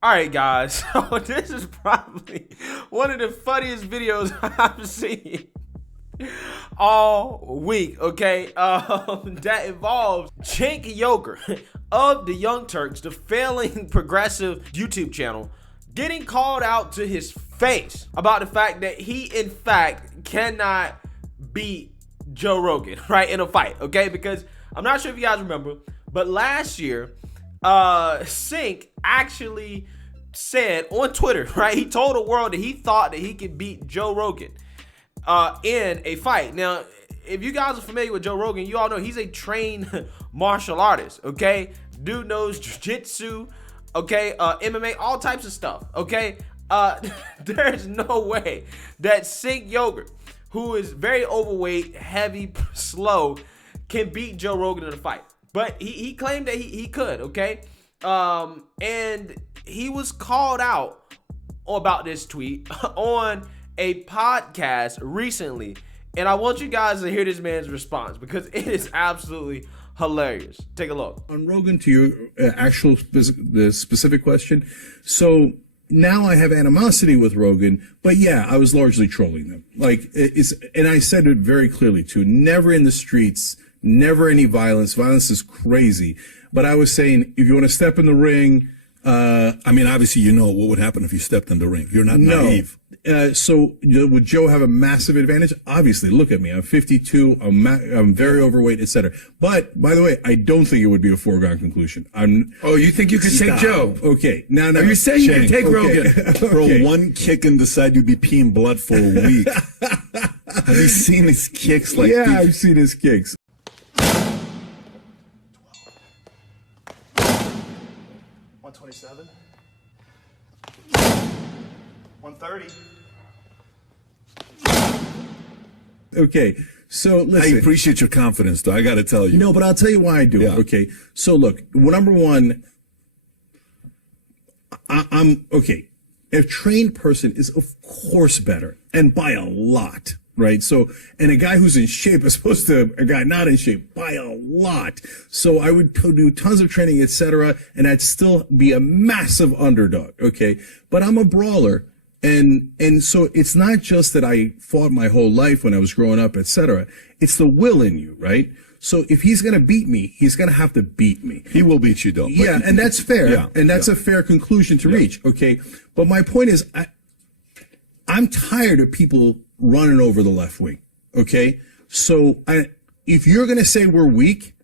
All right, guys. So this is probably one of the funniest videos I've seen all week. Okay, that involves Cenk Uygur of the Young Turks, the failing progressive YouTube channel, getting called out to his face about the fact that he, in fact, cannot beat Joe Rogan, right, in a fight. Okay, because I'm not sure if you guys remember, but last year, Cenk actually said on Twitter, right? He told the world that he thought that he could beat Joe Rogan in a fight. Now, if you guys are familiar with Joe Rogan, you all know he's a trained martial artist, okay? Dude knows jiu-jitsu, okay? MMA, all types of stuff, okay? There's no way that Cenk Uygur, who is very overweight, heavy, slow, can beat Joe Rogan in a fight. But he claimed that he could, okay? And he was called out about this tweet on a podcast recently. And I want you guys to hear this man's response because it is absolutely hilarious. Take a look. On Rogan, to your the specific question. So now I have animosity with Rogan, but yeah, I was largely trolling them. And I said it very clearly too, never in the streets, never any violence. Violence is crazy. But I was saying, if you want to step in the ring, I mean, obviously, you know what would happen if you stepped in the ring. You're not naive. So would Joe have a massive advantage? Obviously, look at me. I'm 52. I'm very overweight, etc. But by the way, I don't think it would be a foregone conclusion. Oh, you think you could take Joe? Okay. Now, are you saying you can take Rogan? Okay. Bro, one kick and decide you'd be peeing blood for a week. Have you seen his kicks? I've seen his kicks. 127. 130. Okay, so listen. I appreciate your confidence, though. I got to tell you. No, but I'll tell you why I do it. Okay, so look, number one, I'm okay. A trained person is, of course, better, and by a lot. Right. So, and a guy who's in shape is supposed to a guy not in shape by a lot. So I would do tons of training, etc., and I'd still be a massive underdog. Okay. But I'm a brawler. And so it's not just that I fought my whole life when I was growing up, etc. It's the will in you, right? So if he's going to beat me, he's going to have to beat me. He will beat you, though. Yeah. And that's fair. Yeah, and that's a fair conclusion to reach. Okay. But my point is, I'm tired of people running over the left wing. Okay. So if you're going to say we're weak,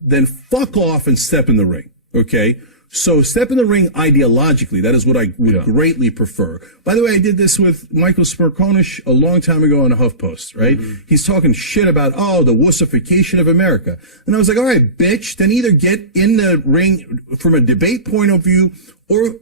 then fuck off and step in the ring. Okay. So step in the ring ideologically. That is what I would greatly prefer. By the way, I did this with Michael Smirkonish a long time ago on the HuffPost, right? Mm-hmm. He's talking shit about, the wussification of America. And I was like, all right, bitch, then either get in the ring from a debate point of view or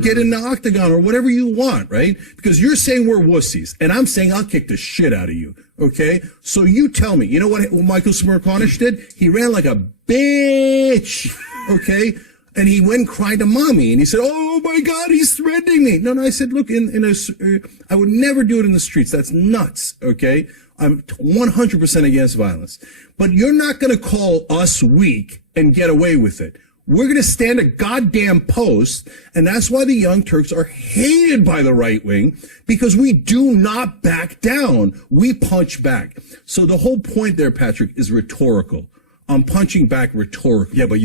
get in the octagon or whatever you want, right? Because you're saying we're wussies and I'm saying I'll kick the shit out of you. Okay. So you tell me, you know what Michael Smirkonish did? He ran like a bitch. Okay. And he went and cried to mommy, and he said, "Oh my God, he's threatening me." No, I said, "Look, I would never do it in the streets. That's nuts." Okay, I'm 100% against violence, but you're not going to call us weak and get away with it. We're going to stand a goddamn post, and that's why the Young Turks are hated by the right wing, because we do not back down. We punch back. So the whole point there, Patrick, is rhetorical. I'm punching back rhetorically. Yeah, but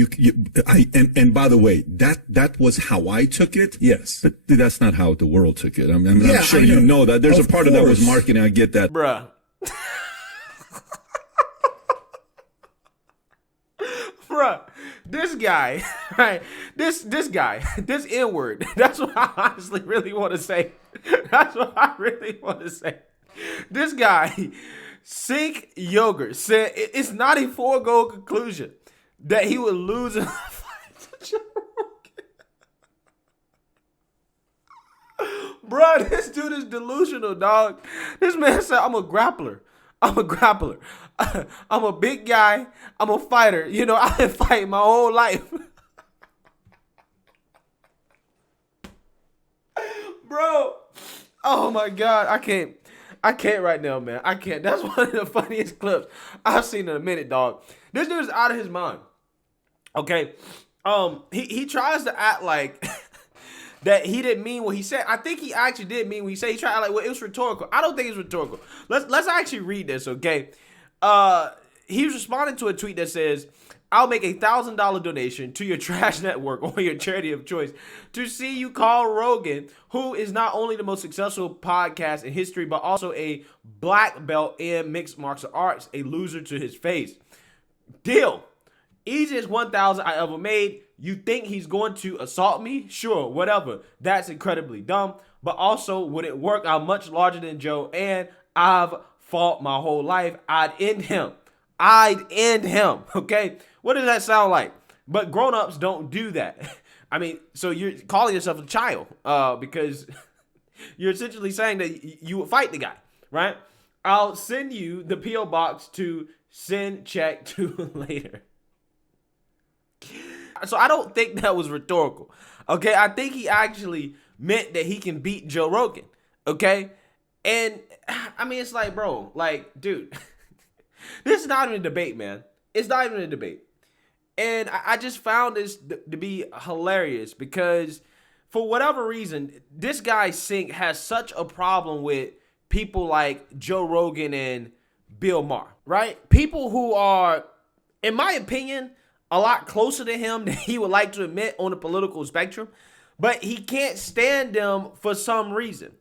and by the way, that was how I took it. Yes. But that's not how the world took it. I mean, I'm sure you know that. There's a part of that was marketing. I get that. Bruh. Bruh. This guy, right? This guy, this N-word. That's what I honestly really want to say. That's what I really want to say. This guy, Cenk Uygur, said it's not a foregone conclusion that he would lose in a fight to Joe Rogan. Bro, this dude is delusional, dog. This man said, I'm a grappler. I'm a big guy. I'm a fighter. You know, I've been fighting my whole life. Bro, oh my God, I can't right now, man. I can't. That's one of the funniest clips I've seen in a minute, dog. This dude is out of his mind. Okay. He tries to act like that he didn't mean what he said. I think he actually did mean what he said. He tried like, well, it was rhetorical. I don't think it's rhetorical. Let's actually read this, okay? He was responding to a tweet that says, I'll make $1,000 donation to your trash network or your charity of choice to see you call Rogan, who is not only the most successful podcast in history, but also a black belt in mixed martial arts, a loser to his face. Deal. Easiest 1,000 I ever made. You think he's going to assault me? Sure, whatever. That's incredibly dumb. But also, would it work? I'm much larger than Joe, and I've fought my whole life. I'd end him. Okay? What does that sound like? But grown-ups don't do that. I mean, so you're calling yourself a child because you're essentially saying that you would fight the guy, right? I'll send you the P.O. box to send check to later. So I don't think that was rhetorical, okay? I think he actually meant that he can beat Joe Rogan, okay? And, I mean, it's like, bro, like, dude, this is not even a debate, man. It's not even a debate. And I just found this to be hilarious because for whatever reason, this guy Cenk has such a problem with people like Joe Rogan and Bill Maher, right? People who are, in my opinion, a lot closer to him than he would like to admit on the political spectrum, but he can't stand them for some reason.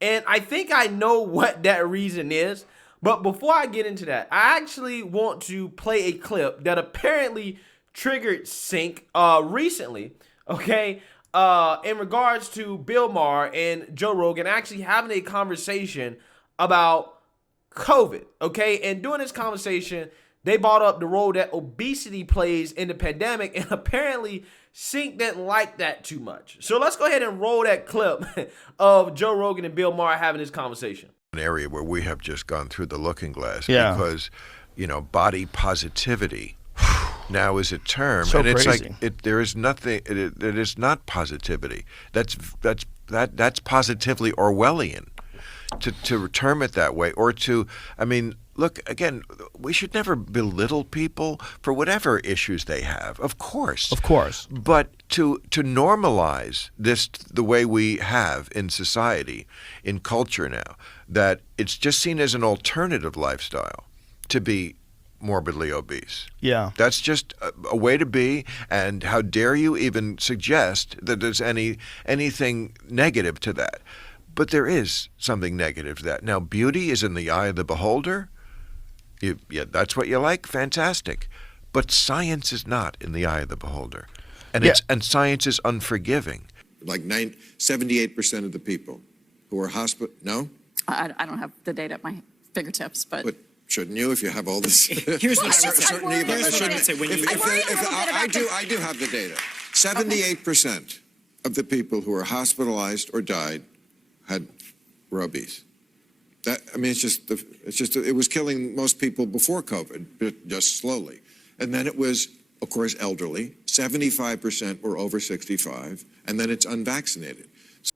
And I think I know what that reason is. But before I get into that, I actually want to play a clip that apparently triggered Cenk recently, okay, in regards to Bill Maher and Joe Rogan actually having a conversation about COVID, okay? And during this conversation, they brought up the role that obesity plays in the pandemic, and apparently Cenk didn't like that too much. So let's go ahead and roll that clip of Joe Rogan and Bill Maher having this conversation. An area where we have just gone through the looking glass because, body positivity now is a term, so and it's crazy. like there is nothing. It is not positivity. That's positively Orwellian to term it that way, or to. I mean, look again. We should never belittle people for whatever issues they have. Of course, but to normalize this the way we have in society, in culture now, that it's just seen as an alternative lifestyle to be morbidly obese. Yeah. That's just a way to be, and how dare you even suggest that there's anything negative to that. But there is something negative to that. Now, beauty is in the eye of the beholder. That's what you like, fantastic. But science is not in the eye of the beholder. And science is unforgiving. Like 78% of the people who are no? I don't have the data at my fingertips, but shouldn't you if you have all this? Here's what I do have the data. 78% of the people who were hospitalized or died were obese. It was killing most people before COVID, but just slowly. And then it was, of course, elderly. 75% were over 65, and then it's unvaccinated.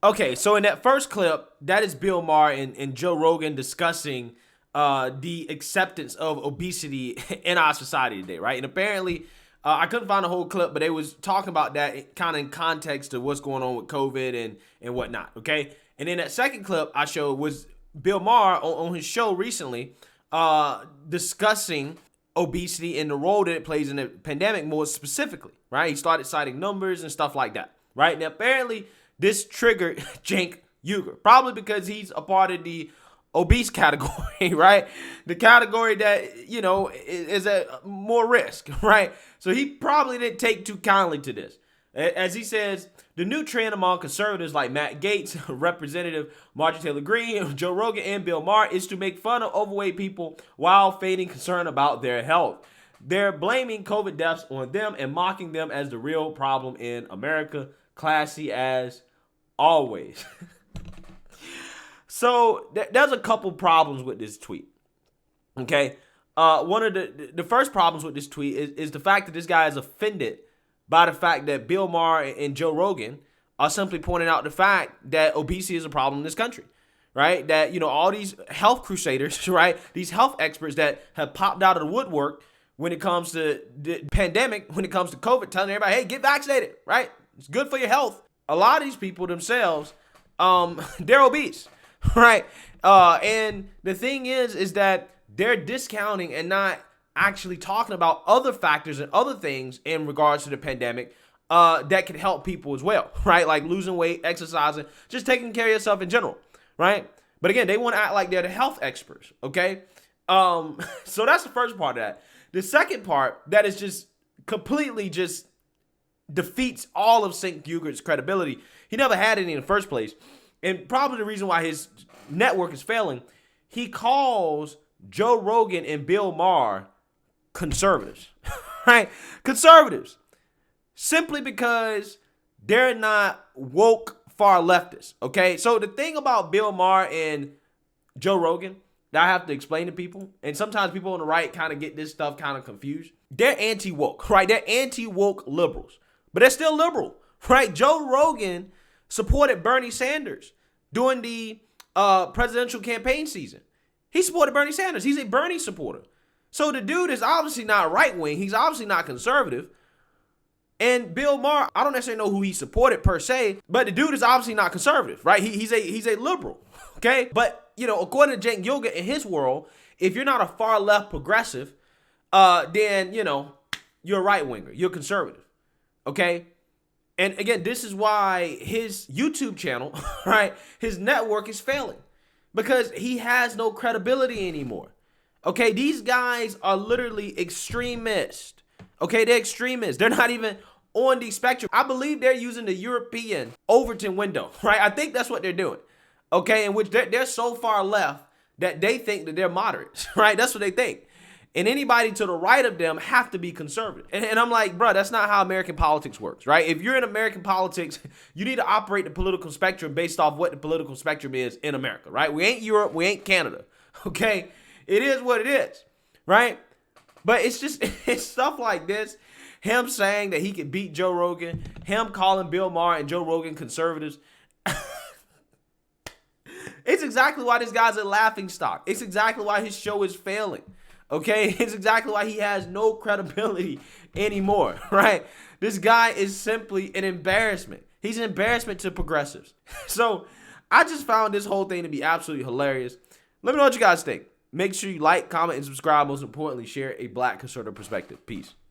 Okay, so in that first clip, that is Bill Maher and Joe Rogan discussing the acceptance of obesity in our society today, right? And apparently, I couldn't find the whole clip, but they was talking about that kind of in context of what's going on with COVID and whatnot, okay? And then that second clip I showed was Bill Maher on his show recently discussing obesity and the role that it plays in the pandemic more specifically, right? He started citing numbers and stuff like that, right? Now, apparently, this triggered Cenk Uygur, probably because he's a part of the obese category, right? The category that, is at more risk, right? So he probably didn't take too kindly to this. As he says, the new trend among conservatives like Matt Gaetz, Representative Marjorie Taylor Greene, Joe Rogan, and Bill Maher is to make fun of overweight people while feigning concern about their health. They're blaming COVID deaths on them and mocking them as the real problem in America. Classy as always. So there's a couple problems with this tweet. Okay, one of the first problems with this tweet is the fact that this guy is offended by the fact that Bill Maher and Joe Rogan are simply pointing out the fact that obesity is a problem in this country, right? That, all these health crusaders, right? These health experts that have popped out of the woodwork when it comes to the pandemic, when it comes to COVID, telling everybody, hey, get vaccinated, right? It's good for your health. a lot of these people themselves, they're obese, right? And the thing is that they're discounting and not actually talking about other factors and other things in regards to the pandemic that can help people as well, right? Like losing weight, exercising, just taking care of yourself in general, right? But again, they want to act like they're the health experts, okay? So that's the first part of that. The second part that is just completely just defeats all of Cenk Uygur's credibility. He never had any in the first place. And probably the reason why his network is failing, he calls Joe Rogan and Bill Maher conservatives, right? Conservatives. Simply because they're not woke far leftists, okay? So the thing about Bill Maher and Joe Rogan that I have to explain to people, and sometimes people on the right kind of get this stuff kind of confused. They're anti-woke, right? They're anti-woke liberals, but they're still liberal, right? Joe Rogan supported Bernie Sanders during the presidential campaign season. He supported Bernie Sanders. He's a Bernie supporter. So the dude is obviously not right-wing. He's obviously not conservative. And Bill Maher, I don't necessarily know who he supported per se, but the dude is obviously not conservative, right? He's a liberal, okay? But, you know, according to Cenk Uygur, in his world, if you're not a far left progressive, then, you know, you're a right-winger. You're conservative, okay? And again, this is why his YouTube channel, right, his network is failing because he has no credibility anymore, okay? These guys are literally extremists. Okay, they're extremists. They're not even on the spectrum. I believe they're using the European Overton window, right? I think that's what they're doing, okay, in which they're so far left that they think that they're moderates, right? That's what they think. And anybody to the right of them have to be conservative. And I'm like, bro, that's not how American politics works, right? If you're in American politics, you need to operate the political spectrum based off what the political spectrum is in America, right? We ain't Europe. We ain't Canada, okay? It is what it is, right? But it's just, it's stuff like this. Him saying that he could beat Joe Rogan. Him calling Bill Maher and Joe Rogan conservatives. It's exactly why this guy's a laughingstock. It's exactly why his show is failing. Okay? It's exactly why he has no credibility anymore, right? This guy is simply an embarrassment. He's an embarrassment to progressives. So I just found this whole thing to be absolutely hilarious. Let me know what you guys think. Make sure you like, comment, and subscribe. Most importantly, share a Black conservative perspective. Peace.